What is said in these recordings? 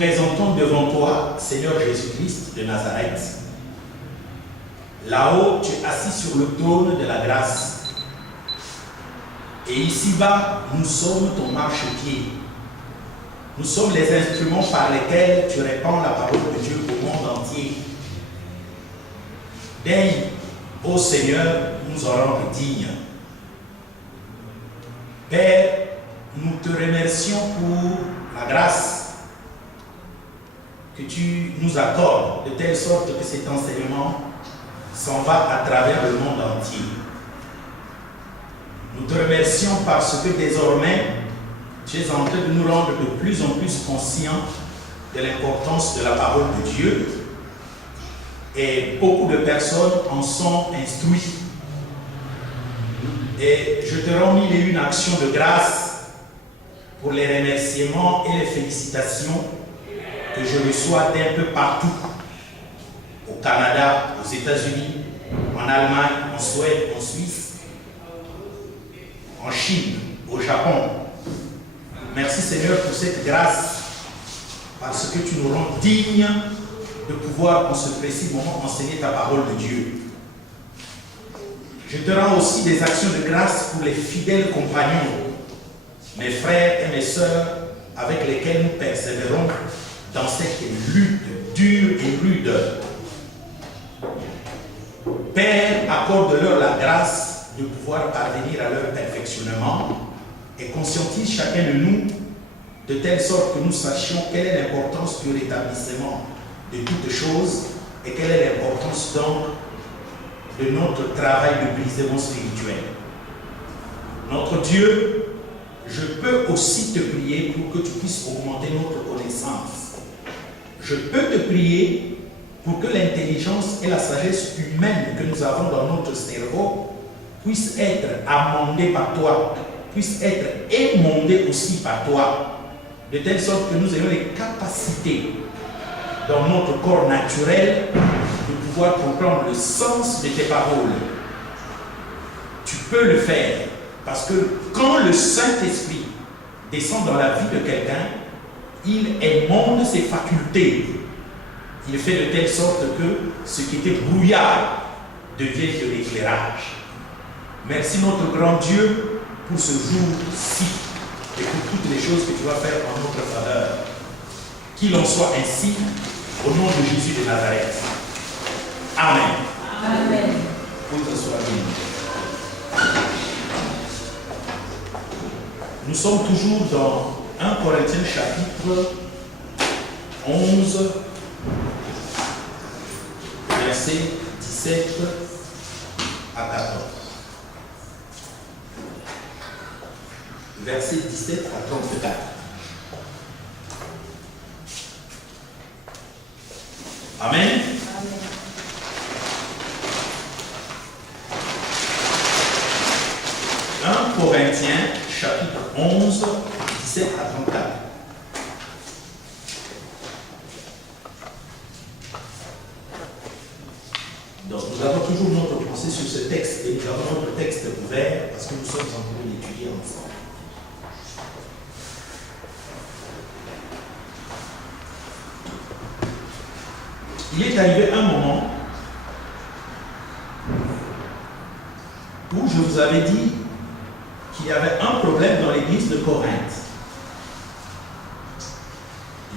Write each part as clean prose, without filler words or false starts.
présentons devant toi, Seigneur Jésus-Christ de Nazareth. Là-haut, tu es assis sur le trône de la grâce. Et ici-bas, nous sommes ton marchepied. Nous sommes les instruments par lesquels tu répands la parole de Dieu au monde entier. Daigne, ô Seigneur, nous en rendre dignes. Père, nous te remercions pour la grâce que tu nous accordes, de telle sorte que cet enseignement s'en va à travers le monde entier. Nous te remercions parce que désormais, tu es en train de nous rendre de plus en plus conscients de l'importance de la parole de Dieu. Et beaucoup de personnes en sont instruites. Et je te rends mille et une actions de grâce pour les remerciements et les félicitations que je reçois d'un peu partout. Au Canada, aux États-Unis, en Allemagne, en Suède, en Suisse, en Chine, au Japon. Merci Seigneur pour cette grâce, parce que tu nous rends dignes de pouvoir en ce précis moment enseigner ta parole de Dieu. Je te rends aussi des actions de grâce pour les fidèles compagnons, mes frères et mes sœurs avec lesquels nous persévérons dans cette lutte dure et rude. Père, accorde-leur la grâce de pouvoir parvenir à leur perfectionnement et conscientise chacun de nous de telle sorte que nous sachions quelle est l'importance du rétablissement de toutes choses et quelle est l'importance donc de notre travail de brisement spirituel. Notre Dieu, je peux aussi te prier pour que tu puisses augmenter notre connaissance. Je peux te prier pour que l'intelligence et la sagesse humaine que nous avons dans notre cerveau puissent être amendées par toi, puissent être émondées aussi par toi, de telle sorte que nous ayons les capacités dans notre corps naturel de pouvoir comprendre le sens de tes paroles. Tu peux le faire parce que quand le Saint-Esprit descend dans la vie de quelqu'un, il émonde ses facultés. Il fait de telle sorte que ce qui était brouillard devient de l'éclairage. Merci notre grand Dieu pour ce jour-ci et pour toutes les choses que tu vas faire en notre faveur. Qu'il en soit ainsi au nom de Jésus de Nazareth. Amen. Amen. Vous asseoir bien. Nous sommes toujours dans 1 Corinthiens chapitre 11, versets 17 à 14. Versets 17 à 34. Amen. 1 Corinthiens, chapitre 11, 17 à 34. Donc, nous avons toujours notre pensée sur ce texte et nous avons notre texte ouvert parce que nous sommes en train d'étudier ensemble. Il est arrivé un moment où je vous avais dit qu'il y avait un problème dans l'église de Corinthe.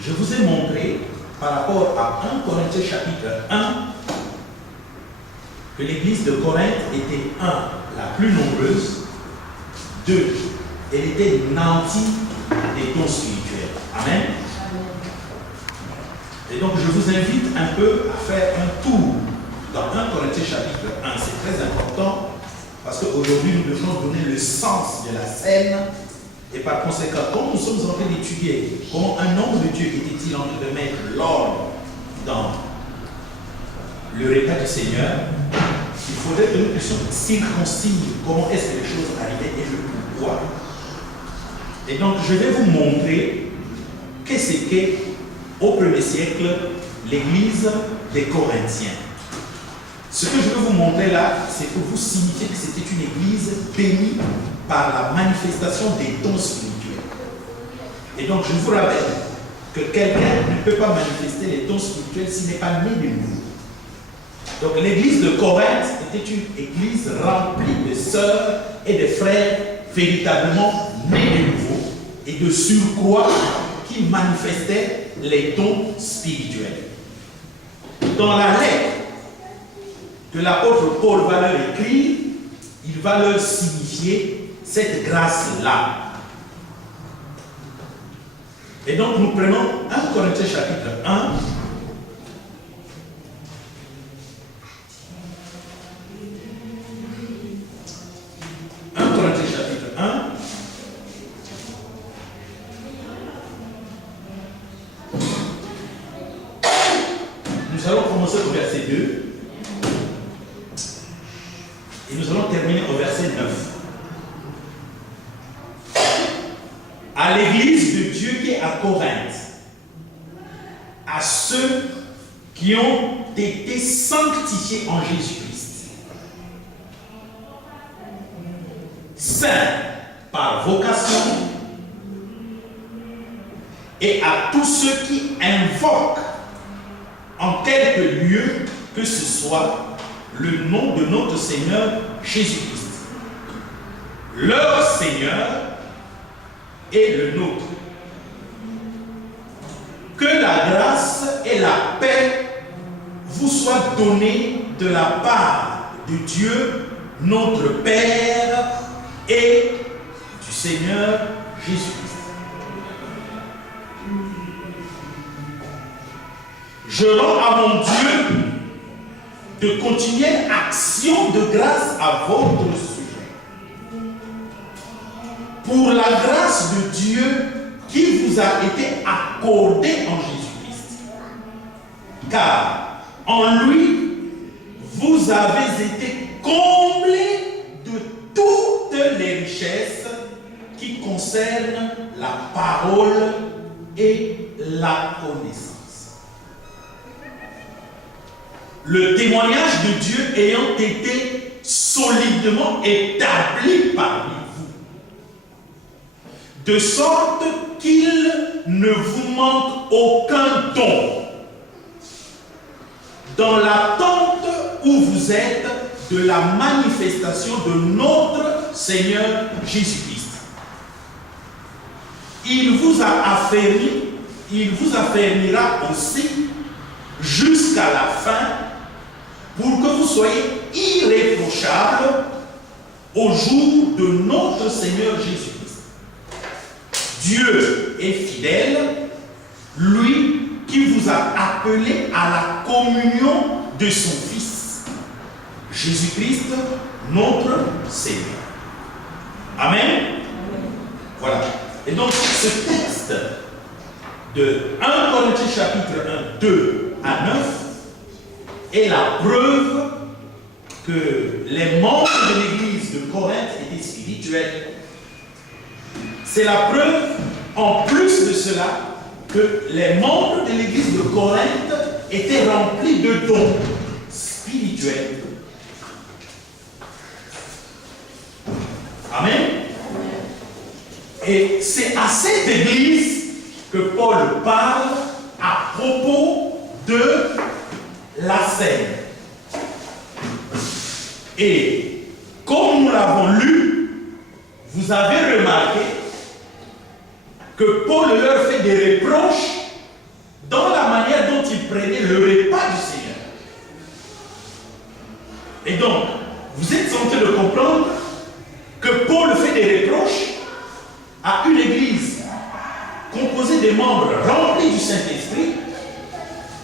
Je vous ai montré par rapport à 1 Corinthiens chapitre 1 que l'église de Corinthe était 1, la plus nombreuse, 2, elle était nantie des dons spirituels. Amen. Et donc je vous invite un peu à faire un tour dans 1 Corinthiens chapitre 1. C'est très important parce qu'aujourd'hui nous devons donner le sens de la scène et par conséquent, comme nous sommes en train d'étudier comment un homme de Dieu était-il en train de mettre l'ordre dans le repas du Seigneur, il faudrait que nous puissions circoncire comment est-ce que les choses arrivaient et le pourquoi. Et donc je vais vous montrer qu'est-ce qu'est au 1er siècle l'église des Corinthiens. Ce que je vais vous montrer là, c'est pour vous signifier que c'était une église bénie par la manifestation des dons spirituels. Et donc je vous rappelle que quelqu'un ne peut pas manifester les dons spirituels s'il n'est pas né de nouveau. Donc l'église de Corinthe était une église remplie de sœurs et de frères véritablement nés de nouveau et de surcroît qui manifestaient les dons spirituels. Dans la lettre que l'apôtre Paul va leur écrire, il va leur signifier cette grâce-là. Et donc nous prenons 1 Corinthiens chapitre 1. Chapitre 1. Nous allons commencer au verset 2 et nous allons terminer au verset 9. À l'église de Dieu qui est à Corinthe, à ceux qui ont été sanctifiés en Jésus-Christ, saints par vocation, et à tous ceux qui invoquent en quelque lieu que ce soit le nom de notre Seigneur Jésus-Christ. Leur Seigneur est le nôtre. Que la grâce et la paix vous soient données de la part de Dieu, notre Père, et du Seigneur Jésus-Christ. Je rends à mon Dieu de continuelle action de grâce à votre sujet, pour la grâce de Dieu qui vous a été accordée en Jésus-Christ. Car en lui, vous avez été comblés de toutes les richesses qui concernent la parole et la connaissance. Le témoignage de Dieu ayant été solidement établi parmi vous, de sorte qu'il ne vous manque aucun don, dans l'attente où vous êtes de la manifestation de notre Seigneur Jésus-Christ. Il vous affermira aussi jusqu'à la fin, pour que vous soyez irréprochables au jour de notre Seigneur Jésus-Christ. Dieu est fidèle, lui qui vous a appelé à la communion de son Fils, Jésus-Christ, notre Seigneur. Amen. Voilà. Et donc, ce texte de 1 Corinthiens chapitre 1, 2 à 9 est la preuve que les membres de l'église de Corinthe étaient spirituels. C'est la preuve, en plus de cela, que les membres de l'église de Corinthe étaient remplis de dons spirituels. Amen. Et c'est à cette église que Paul parle à propos de la scène. Et comme nous l'avons lu, vous avez remarqué que Paul leur fait des reproches dans la manière dont ils prenaient le repas du Seigneur. Et donc, vous êtes en train de comprendre que Paul fait des reproches à une église composée de membres remplis du Saint-Esprit,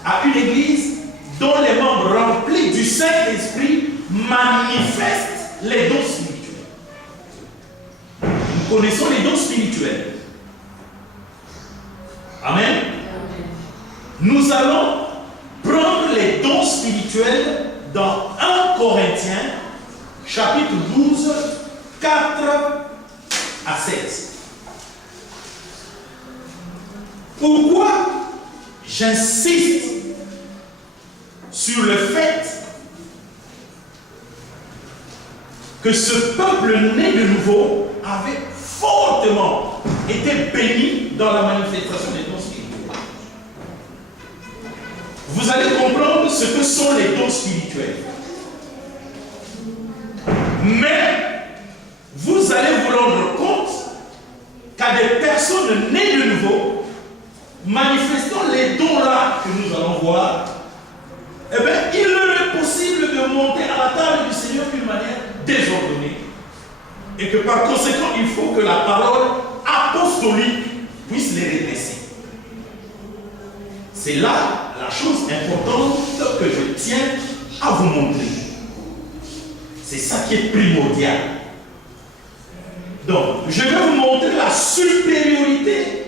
à une église dont les membres remplis du Saint-Esprit manifestent les dons spirituels. Nous connaissons les dons spirituels. Amen. Nous allons prendre les dons spirituels dans 1 Corinthiens, chapitre 12, 4 à 7. Pourquoi j'insiste sur le fait que ce peuple né de nouveau avait fortement été béni dans la manifestation des dons spirituels? vous allez comprendre ce que sont les dons spirituels. Mais vous allez vous rendre compte qu'à des personnes nées de nouveau, manifestant les dons-là que nous allons voir, eh bien, il leur est possible de monter à la table du Seigneur d'une manière désordonnée. Et que par conséquent, il faut que la parole apostolique puisse les redresser. C'est là la chose importante que je tiens à vous montrer. C'est ça qui est primordial. Donc, je vais vous montrer la supériorité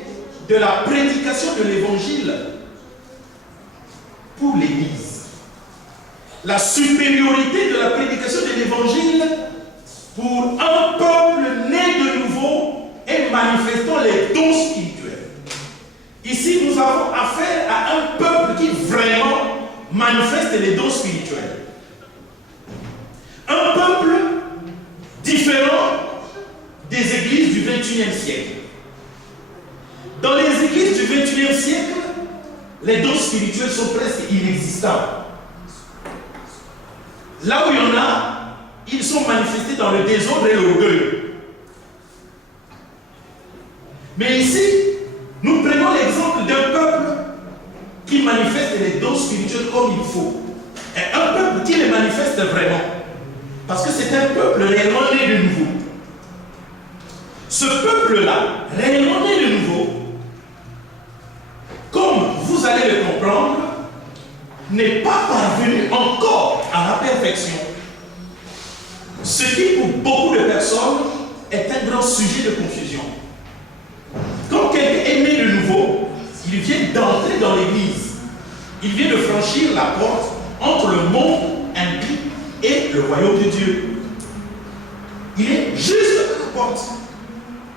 de la prédication de l'évangile pour l'Église. La supériorité de la prédication de l'évangile pour un peuple né de nouveau et manifestant les dons spirituels. Ici, nous avons affaire à un peuple qui vraiment manifeste les dons spirituels. Un peuple différent des églises du XXIe siècle. Dans les églises du XXIe siècle, les dons spirituels sont presque inexistants. Là où il y en a, ils sont manifestés dans le désordre et l'orgueil. Mais ici, nous prenons l'exemple d'un peuple qui manifeste les dons spirituels comme il faut. Et un peuple qui les manifeste vraiment. Parce que c'est un peuple réellement né de nouveau. Ce peuple-là, réellement né de nouveau, comme vous allez le comprendre, n'est pas parvenu encore à la perfection. Ce qui, pour beaucoup de personnes, est un grand sujet de confusion. Quand quelqu'un est né de nouveau, il vient d'entrer dans l'église. Il vient de franchir la porte entre le monde impie et le royaume de Dieu. Il est juste à la porte.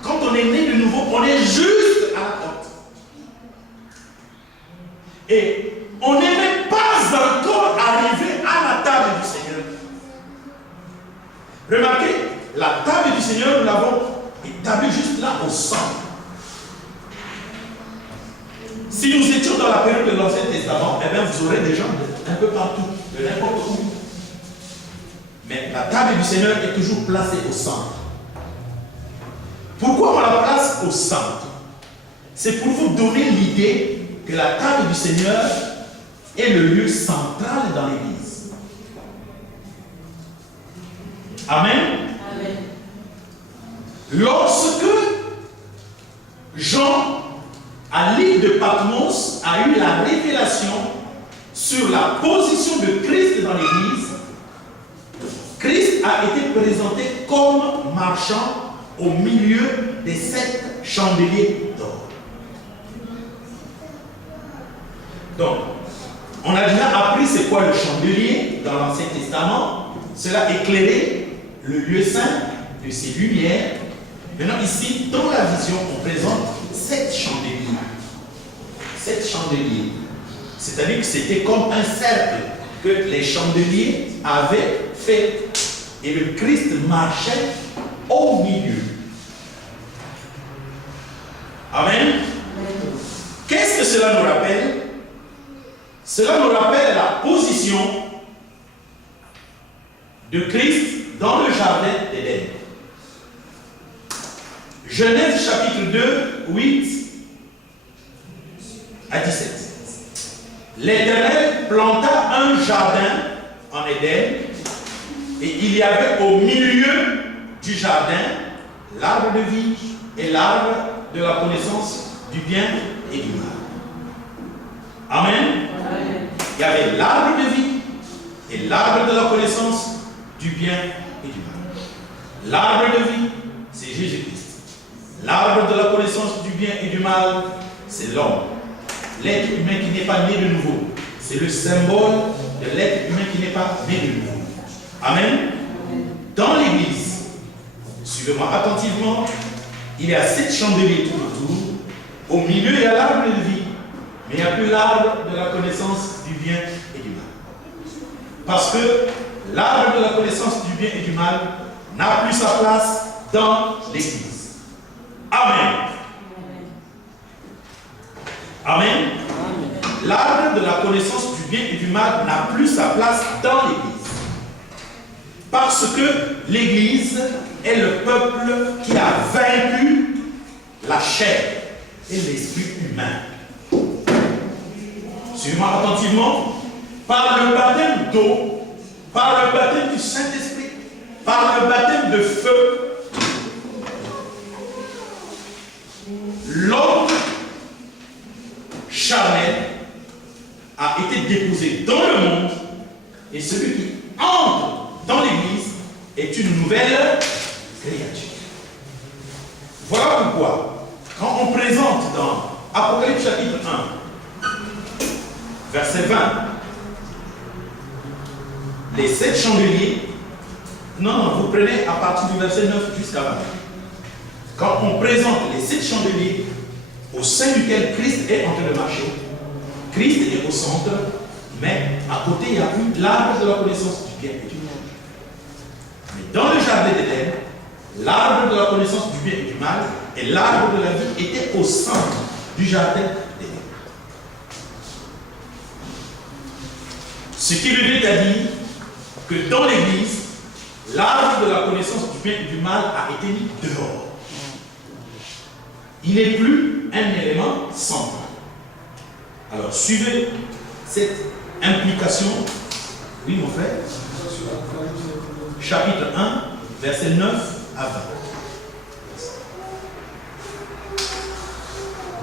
Quand on est né de nouveau, on est juste à la porte. Et on n'est même pas encore arrivé à la table du Seigneur. Remarquez, la table du Seigneur, nous l'avons établie juste là au centre. Si nous étions dans la période de l'Ancien Testament, eh bien vous aurez des gens un peu partout, de n'importe où. Mais la table du Seigneur est toujours placée au centre. Pourquoi on la place au centre? C'est pour vous donner l'idée que la table du Seigneur est le lieu central dans l'Église. Amen. Amen. Lorsque Jean, à l'île de Patmos, a eu la révélation sur la position de Christ dans l'Église, Christ a été présenté comme marchant au milieu des 7 chandeliers d'or. Donc, on a déjà appris c'est quoi le chandelier dans l'Ancien Testament. Cela éclairait le lieu saint de ses lumières. Maintenant ici, dans la vision, on présente 7 chandeliers. 7 chandeliers. C'est-à-dire que c'était comme un cercle que les chandeliers avaient fait. Et le Christ marchait au milieu. Amen. Qu'est-ce que cela nous rappelle? Cela nous rappelle la position de Christ dans le jardin d'Éden. Genèse chapitre 2, 8 à 17. L'Éternel planta un jardin en Éden et il y avait au milieu du jardin l'arbre de vie et l'arbre de la connaissance du bien et du mal. Amen. Il y avait l'arbre de vie et l'arbre de la connaissance du bien et du mal. L'arbre de vie, c'est Jésus-Christ. L'arbre de la connaissance du bien et du mal, c'est l'homme. L'être humain qui n'est pas né de nouveau. C'est le symbole de l'être humain qui n'est pas né de nouveau. Amen. Dans l'église, suivez-moi attentivement, il y a 7 chandeliers tout autour. Au milieu, il y a l'arbre de vie. Mais il n'y a plus l'arbre de la connaissance du bien et du mal. Parce que l'arbre de la connaissance du bien et du mal n'a plus sa place dans l'Église. Amen. Amen. L'arbre de la connaissance du bien et du mal n'a plus sa place dans l'Église. Parce que l'Église est le peuple qui a vaincu la chair et l'esprit humain. Suivez-moi attentivement. Par le baptême d'eau, par le baptême du Saint-Esprit, par le baptême de feu, l'homme charnel a été déposé dans le monde et celui qui entre dans l'Église est une nouvelle créature. Voilà pourquoi, quand on présente dans Apocalypse chapitre 1, verset 20, les 7 chandeliers, non, vous prenez à partir du verset 9 jusqu'à 20. Quand on présente les 7 chandeliers au sein duquel Christ est en train de marcher, Christ est au centre, mais à côté il y a eu l'arbre de la connaissance du bien et du mal. Mais dans le jardin d'Éden, l'arbre de la connaissance du bien et du mal et l'arbre de la vie étaient au centre du jardin d'Éden. Ce qui revient à dire que dans l'Église, l'arbre de la connaissance du bien et du mal a été mis dehors. Il n'est plus un élément central. Alors, suivez cette implication. Oui, mon frère. Chapitre 1, verset 9 à 20.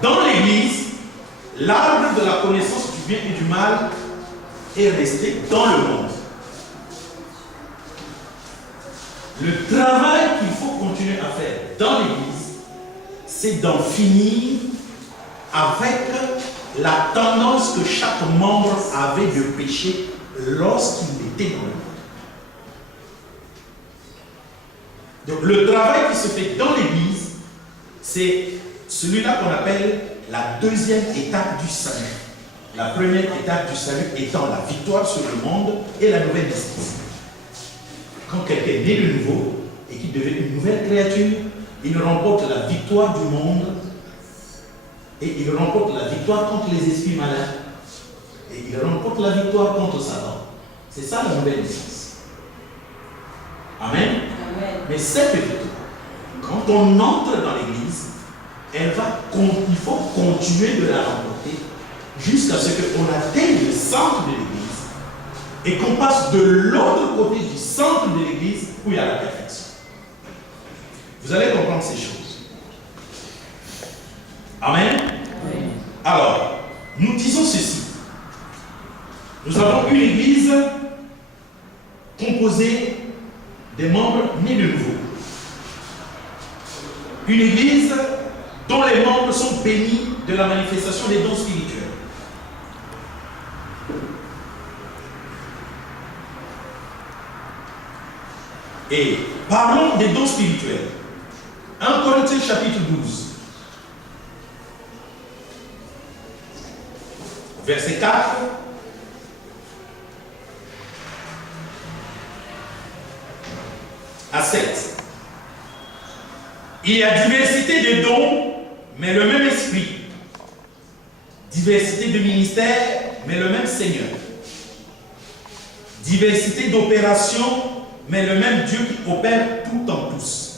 Dans l'Église, l'arbre de la connaissance du bien et du mal est resté dans le monde. Le travail qu'il faut continuer à faire dans l'Église, c'est d'en finir avec la tendance que chaque membre avait de pécher lorsqu'il était dans le monde. Donc le travail qui se fait dans l'Église, c'est celui-là qu'on appelle la deuxième étape du salut. La première étape du salut étant la victoire sur le monde et la nouvelle naissance. Quand quelqu'un est né de nouveau et qu'il devient une nouvelle créature, il remporte la victoire du monde et il remporte la victoire contre les esprits malins et il remporte la victoire contre Satan. C'est ça la nouvelle naissance. Amen. Amen. Mais cette victoire, quand on entre dans l'Église, il faut continuer de la remporter jusqu'à ce qu'on atteigne le centre de l'Église et qu'on passe de l'autre côté du centre de l'Église où il y a la perfection. Vous allez comprendre ces choses. Amen. Oui. Alors, nous disons ceci. Nous avons une Église composée des membres nés de nouveau. Une Église dont les membres sont bénis de la manifestation des dons spirituels. Et parlons des dons spirituels. 1 Corinthiens chapitre 12. Verset 4. À 7. Il y a diversité de dons, mais le même esprit. Diversité de ministères, mais le même Seigneur. Diversité d'opérations, mais le même Dieu qui opère tout en tous.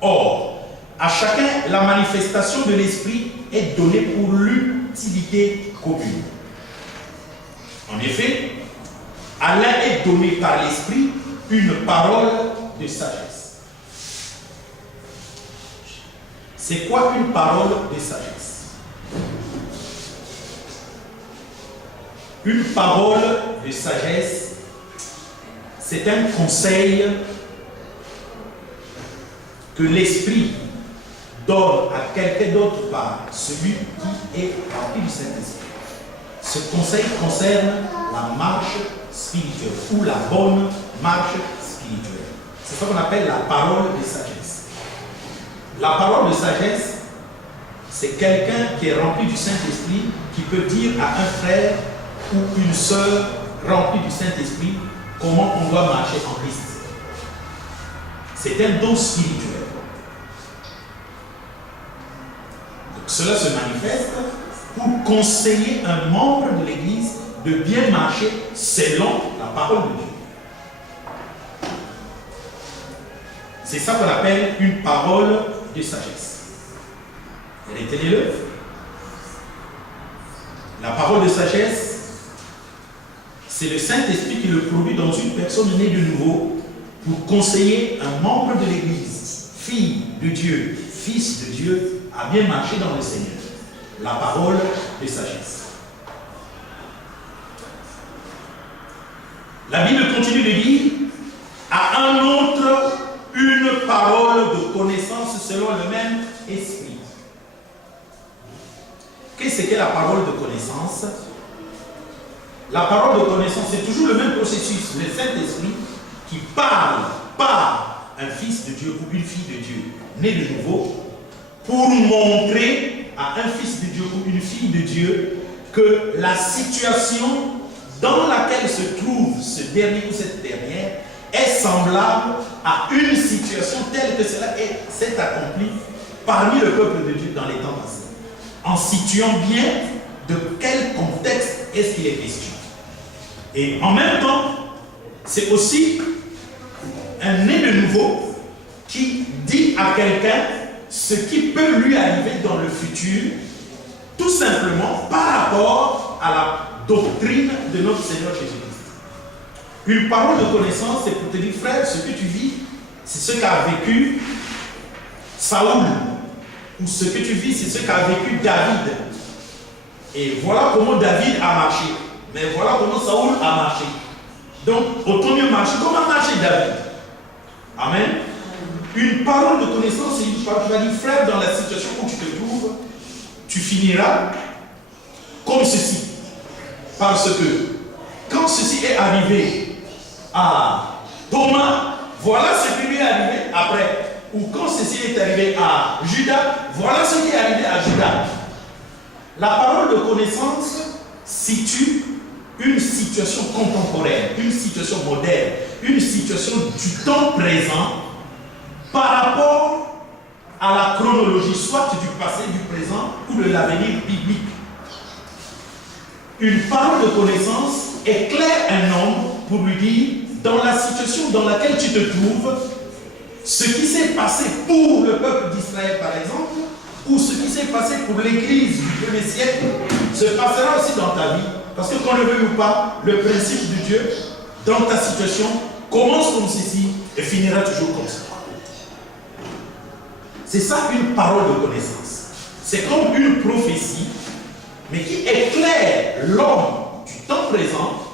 Or, à chacun, la manifestation de l'esprit est donnée pour l'utilité commune. En effet, à l'un est donné par l'esprit une parole de sagesse. C'est quoi une parole de sagesse? Une parole de sagesse, c'est un conseil que l'Esprit donne à quelqu'un d'autre par celui qui est rempli du Saint-Esprit. Ce conseil concerne la marche spirituelle ou la bonne marche spirituelle. C'est ce qu'on appelle la parole de sagesse. La parole de sagesse, c'est quelqu'un qui est rempli du Saint-Esprit qui peut dire à un frère ou une sœur remplie du Saint-Esprit comment on doit marcher en Christ. C'est un don spirituel. Donc cela se manifeste pour conseiller un membre de l'Église de bien marcher selon la parole de Dieu. C'est ça qu'on appelle une parole de sagesse. Retenez-le. La parole de sagesse, c'est le Saint-Esprit qui le produit dans une personne née de nouveau pour conseiller un membre de l'Église, fille de Dieu, fils de Dieu, à bien marcher dans le Seigneur. La parole de sagesse. La Bible continue de dire, à un autre, une parole de connaissance selon le même esprit. Qu'est-ce que la parole de connaissance? La parole de connaissance, c'est toujours le même processus. Le Saint-Esprit qui parle par un fils de Dieu ou une fille de Dieu né de nouveau pour montrer à un fils de Dieu ou une fille de Dieu que la situation dans laquelle se trouve ce dernier ou cette dernière est semblable à une situation telle que cela s'est accompli parmi le peuple de Dieu dans les temps passés, en situant bien de quel contexte est-ce qu'il est question. Et en même temps, c'est aussi un né de nouveau qui dit à quelqu'un ce qui peut lui arriver dans le futur, tout simplement par rapport à la doctrine de notre Seigneur Jésus-Christ. Une parole de connaissance, c'est pour te dire, frère, ce que tu vis, c'est ce qu'a vécu Saoul, ou ce que tu vis, c'est ce qu'a vécu David. Et voilà comment David a marché. Mais voilà comment Saoul a marché. Donc, autant mieux marcher. Comment a marché David? Amen. Une parole de connaissance, c'est une parole qui va dire, frère, dans la situation où tu te trouves, tu finiras comme ceci. Parce que, quand ceci est arrivé à Thomas, voilà ce qui lui est arrivé après. Ou quand ceci est arrivé à Judas, voilà ce qui est arrivé à Judas. La parole de connaissance situe une situation contemporaine, une situation moderne, une situation du temps présent par rapport à la chronologie, soit du passé, du présent ou de l'avenir biblique. Une parole de connaissance éclaire un homme pour lui dire, dans la situation dans laquelle tu te trouves, ce qui s'est passé pour le peuple d'Israël par exemple, ou ce qui s'est passé pour l'Église du 1er siècle, se passera aussi dans ta vie. Parce que qu'on le veuille ou pas, le principe de Dieu dans ta situation commence comme ceci et finira toujours comme ça. C'est ça une parole de connaissance. C'est comme une prophétie, mais qui éclaire l'homme du temps présent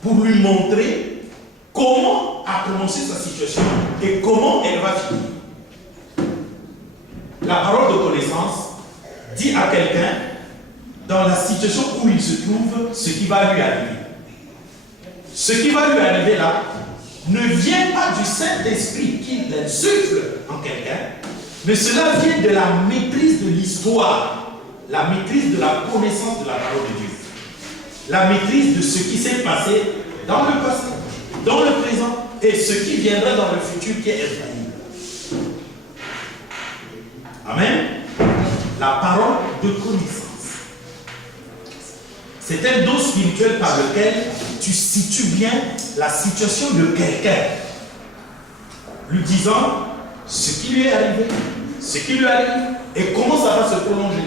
pour lui montrer comment a commencé sa situation et comment elle va finir. La parole de connaissance dit à quelqu'un, dans la situation où il se trouve, ce qui va lui arriver. Ce qui va lui arriver là ne vient pas du Saint-Esprit qui l'insuffle en quelqu'un, mais cela vient de la maîtrise de l'histoire, la maîtrise de la connaissance de la parole de Dieu, la maîtrise de ce qui s'est passé dans le passé, dans le présent et ce qui viendra dans le futur qui est infaillible. Amen. La parole de connaissance. C'est un don spirituel par lequel tu situes bien la situation de quelqu'un, lui disant ce qui lui est arrivé, ce qui lui arrive et comment ça va se prolonger.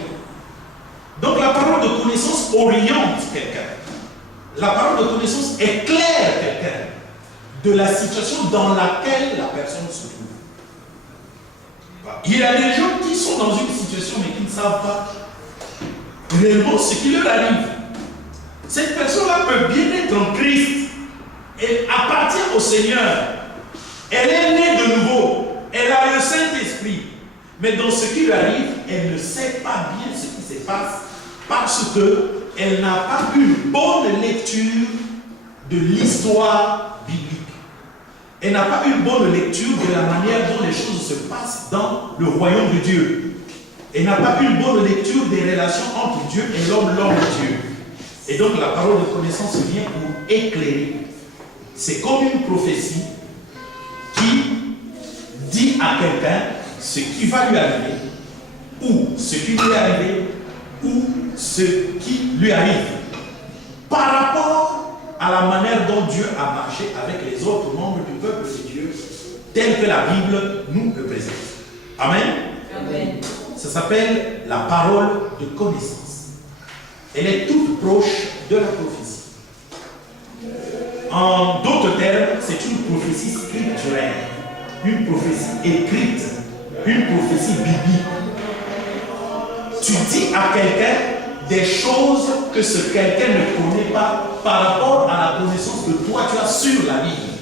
Donc la parole de connaissance oriente quelqu'un. La parole de connaissance éclaire quelqu'un de la situation dans laquelle la personne se trouve. Il y a des gens qui sont dans une situation mais qui ne savent pas réellement ce qui leur arrive. Cette personne-là peut bien être en Christ. Elle appartient au Seigneur. Elle est née de nouveau. Elle a le Saint-Esprit. Mais dans ce qui lui arrive, elle ne sait pas bien ce qui se passe parce qu'elle n'a pas une bonne lecture de l'histoire biblique. Elle n'a pas une bonne lecture de la manière dont les choses se passent dans le royaume de Dieu. Elle n'a pas une bonne lecture des relations entre Dieu et l'homme de Dieu. Et donc la parole de connaissance vient pour éclairer. C'est comme une prophétie qui dit à quelqu'un ce qui va lui arriver, ou ce qui lui est arrivé, ou ce qui lui arrive, par rapport à la manière dont Dieu a marché avec les autres membres du peuple de Dieu, tel que la Bible nous le présente. Amen. Amen. Ça s'appelle la parole de connaissance. Elle est toute proche de la prophétie. En d'autres termes, c'est une prophétie scripturaire, une prophétie écrite, une prophétie biblique. Tu dis à quelqu'un des choses que ce quelqu'un ne connaît pas par rapport à la connaissance que toi tu as sur la Bible.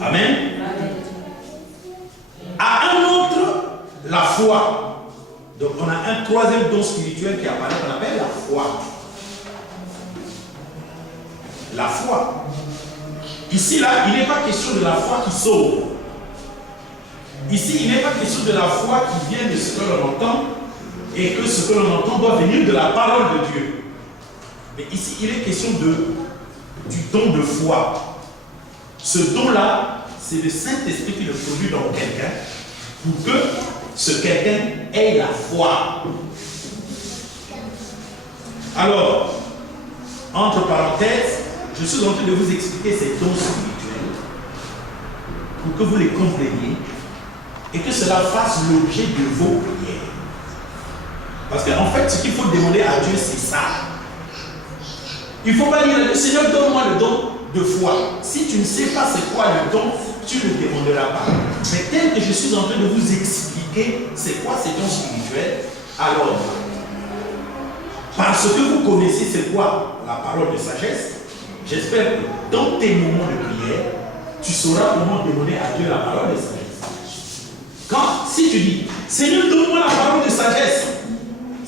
Amen. À un autre, la foi. Donc on a un troisième don spirituel qui apparaît, qu'on appelle la foi. La foi. Ici, là, il n'est pas question de la foi qui sauve. Ici, il n'est pas question de la foi qui vient de ce que l'on entend et que ce que l'on entend doit venir de la parole de Dieu. Mais ici, il est question du don de foi. Ce don-là, c'est le Saint-Esprit qui le produit dans quelqu'un pour que ce quelqu'un ait la foi. Alors, entre parenthèses, je suis en train de vous expliquer ces dons spirituels pour que vous les compreniez et que cela fasse l'objet de vos prières. Parce qu'en fait, ce qu'il faut demander à Dieu, c'est ça. Il ne faut pas dire à Dieu, Seigneur, donne-moi le don de foi. Si tu ne sais pas c'est quoi le don, tu ne le demanderas pas. Mais tel que je suis en train de vous expliquer c'est quoi ces dons spirituels, alors, parce que vous connaissez c'est quoi la parole de sagesse, j'espère que dans tes moments de prière, tu sauras comment demander à Dieu la parole de sagesse. Si tu dis, Seigneur, donne-moi la parole de sagesse,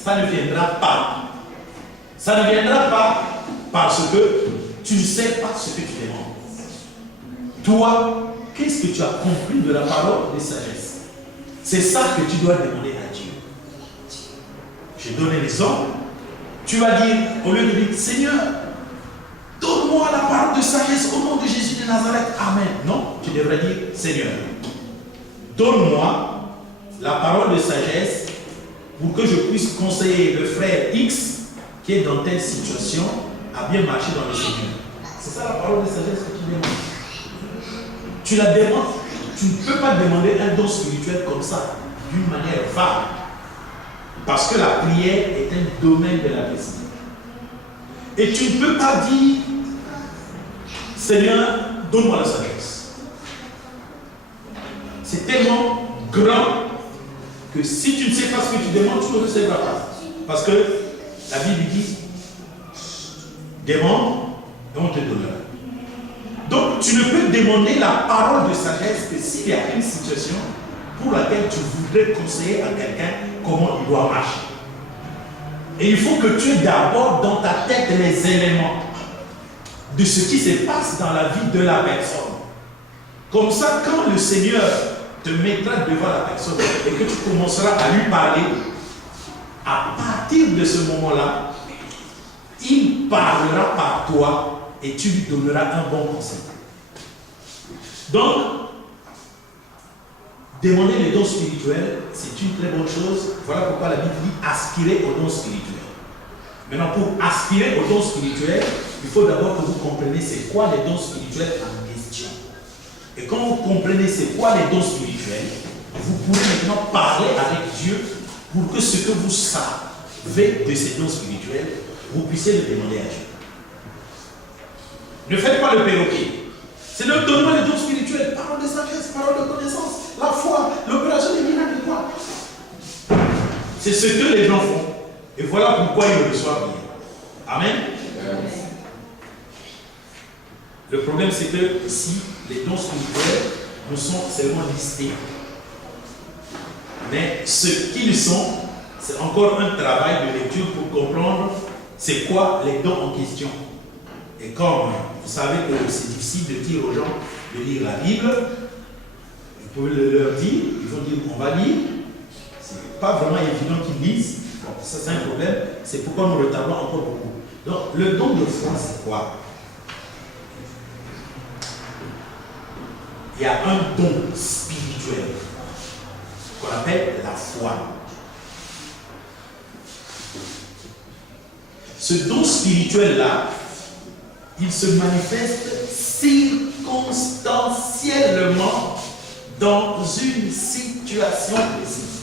ça ne viendra pas. Ça ne viendra pas parce que tu ne sais pas ce que tu demandes. Toi, qu'est-ce que tu as compris de la parole de sagesse? C'est ça que tu dois demander à Dieu. J'ai donné l'exemple. Tu vas dire, au lieu de dire, Seigneur, donne-moi la parole de sagesse au nom de Jésus de Nazareth. Amen. Non, tu devrais dire, Seigneur, donne-moi la parole de sagesse pour que je puisse conseiller le frère X qui est dans telle situation à bien marcher dans le Seigneur. C'est ça la parole de sagesse que tu demandes. Tu la demandes. Tu ne peux pas demander un don spirituel comme ça, d'une manière vague. Parce que la prière est un domaine de la destinée. Et tu ne peux pas dire, Seigneur, donne-moi la sagesse. C'est tellement grand que si tu ne sais pas ce que tu demandes, tu ne le sais pas. Parce que la Bible dit, demande et on te donnera. Donc tu ne peux demander la parole de sagesse que s'il y a une situation pour laquelle tu voudrais conseiller à quelqu'un comment il doit marcher. Et il faut que tu aies d'abord dans ta tête les éléments de ce qui se passe dans la vie de la personne. Comme ça, quand le Seigneur te mettra devant la personne et que tu commenceras à lui parler, à partir de ce moment-là, il parlera par toi et tu lui donneras un bon conseil. Donc, demander les dons spirituels, c'est une très bonne chose. Voilà pourquoi la Bible dit aspirer aux dons spirituels. Maintenant, pour aspirer aux dons spirituels, il faut d'abord que vous compreniez c'est quoi les dons spirituels en question. Et quand vous comprenez c'est quoi les dons spirituels, vous pourrez maintenant parler avec Dieu pour que ce que vous savez de ces dons spirituels, vous puissiez le demander à Dieu. Ne faites pas le perroquet. Seigneur, donne-moi les dons spirituels, parole de sagesse, parole de connaissance, la foi, l'opération des miracles, quoi. C'est ce que les gens font. Et voilà pourquoi ils le reçoivent bien. Amen. Le problème, c'est que ici, les dons spirituels nous sont seulement listés. Mais ce qu'ils sont, c'est encore un travail de lecture pour comprendre c'est quoi les dons en question. Et comme vous savez que c'est difficile de dire aux gens de lire la Bible, vous pouvez leur dire, ils vont dire on va lire. C'est pas vraiment évident qu'ils lisent. Bon, ça c'est un problème. C'est pourquoi nous retardons encore beaucoup. Donc le don de foi, c'est quoi? Il y a un don spirituel qu'on appelle la foi. ce don spirituel-là, il se manifeste circonstanciellement dans une situation précise.